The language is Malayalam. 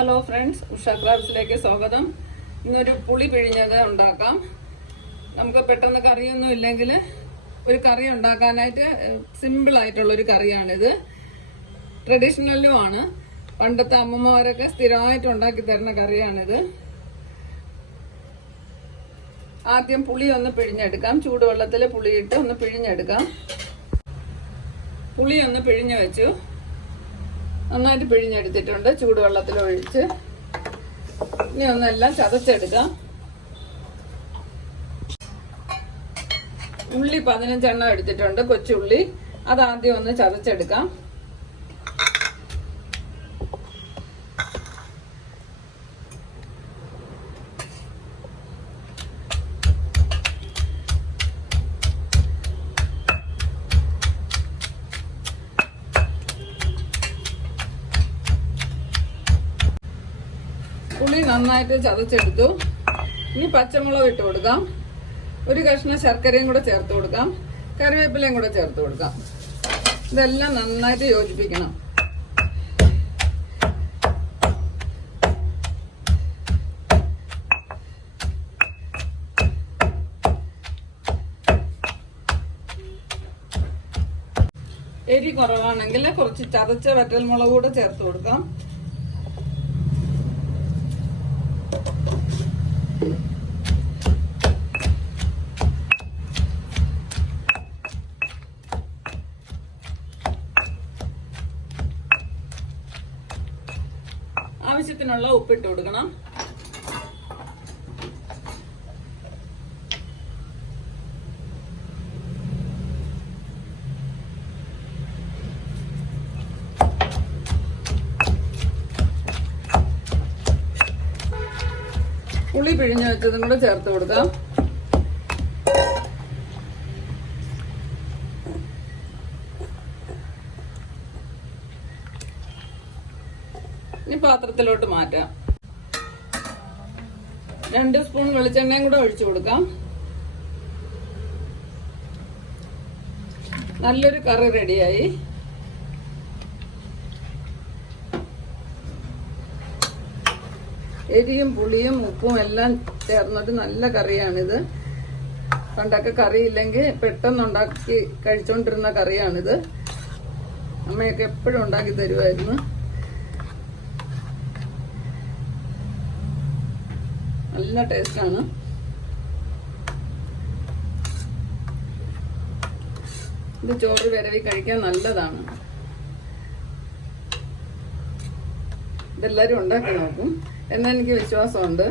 ഹലോ ഫ്രണ്ട്സ് ഉഷ ക്രാബ്സിലേക്ക് സ്വാഗതം. ഇന്നൊരു പുളി പിഴിഞ്ഞത് ഉണ്ടാക്കാം. നമുക്ക് പെട്ടെന്ന് കറിയൊന്നും ഇല്ലെങ്കിൽ ഒരു കറി ഉണ്ടാക്കാനായിട്ട് സിമ്പിളായിട്ടുള്ളൊരു കറിയാണിത്. ട്രഡീഷണലും ആണ്. പണ്ടത്തെ അമ്മമാരൊക്കെ സ്ഥിരമായിട്ട് ഉണ്ടാക്കി തരുന്ന കറിയാണിത്. ആദ്യം പുളി ഒന്ന് പിഴിഞ്ഞെടുക്കാം. ചൂടുവെള്ളത്തിൽ പുളിയിട്ട് ഒന്ന് പിഴിഞ്ഞെടുക്കാം. പുളി ഒന്ന് പിഴിഞ്ഞ് വെച്ചു. നന്നായിട്ട് പിഴിഞ്ഞെടുത്തിട്ടുണ്ട്. ചൂടുവെള്ളത്തിൽ ഒഴിച്ച്. ഇനി ഒന്നെല്ലാം ചതച്ചെടുക്കാം. ഉള്ളി പതിനഞ്ചെണ്ണം എടുത്തിട്ടുണ്ട് കൊച്ചുള്ളി. അതാദ്യം ഒന്ന് ചതച്ചെടുക്കാം. പുളി നന്നായിട്ട് ചതച്ചെടുത്തു. ഇനി പച്ചമുളക് ഇട്ട് കൊടുക്കാം. ഒരു കഷ്ണം ശർക്കരയും കൂടെ ചേർത്ത് കൊടുക്കാം. കറിവേപ്പിലയും കൂടെ ചേർത്ത് കൊടുക്കാം. ഇതെല്ലാം നന്നായിട്ട് യോജിപ്പിക്കണം. എരി കുറവാണെങ്കിൽ കുറച്ച് ചതച്ച വറ്റൽമുളക് കൂടെ ചേർത്ത് കൊടുക്കാം. ആവശ്യത്തിനുള്ള ഉപ്പിട്ട് കൊടുക്കണം. പുളി പിഴിഞ്ഞ് വെച്ചതും കൂടെ ചേർത്ത് കൊടുക്കാം. ഇനി പാത്രത്തിലോട്ട് മാറ്റാം. രണ്ട് സ്പൂൺ വെളിച്ചെണ്ണയും കൂടെ ഒഴിച്ചു കൊടുക്കാം. നല്ലൊരു കറി റെഡിയായി. എരിയും പുളിയും ഉപ്പും എല്ലാം ചേർന്നിട്ട് നല്ല കറിയാണിത്. പണ്ടൊക്കെ കറിയില്ലെങ്കിൽ പെട്ടെന്ന് ഉണ്ടാക്കി കഴിച്ചുകൊണ്ടിരുന്ന കറിയാണിത്. അമ്മയൊക്കെ എപ്പോഴും ഉണ്ടാക്കി തരുമായിരുന്നു നല്ല ടേസ്റ്റാണ്. ഇത് ചോറ് വിരവി കഴിക്കാൻ നല്ലതാണ്. ഇതെല്ലാവരും ഉണ്ടാക്കി നോക്കും. എന്നെനിക്ക് വിശ്വാസമുണ്ട്.